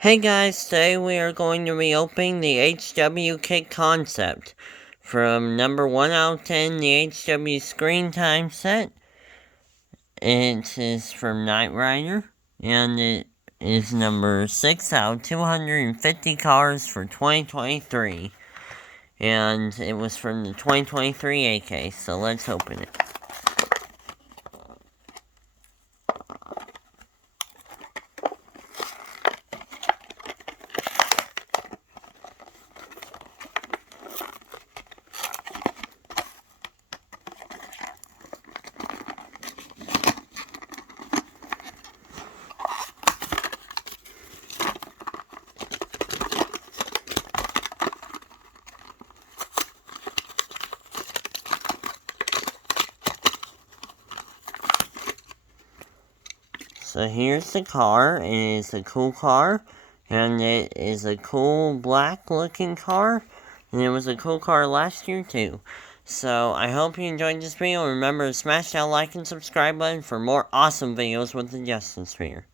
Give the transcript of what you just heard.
Hey guys, today we are going to be opening the HW concept from number 1 out of 10, the HW Screen Time set. It is from Knight Rider, and it is number 6 out of 250 cars for 2023. And it was from the 2023 AK, so let's open it. So here's the car. It is a cool car, and it is a cool black looking car, and it was a cool car last year too. So I hope you enjoyed this video. Remember to smash that like and subscribe button for more awesome videos with the Justin Sphere.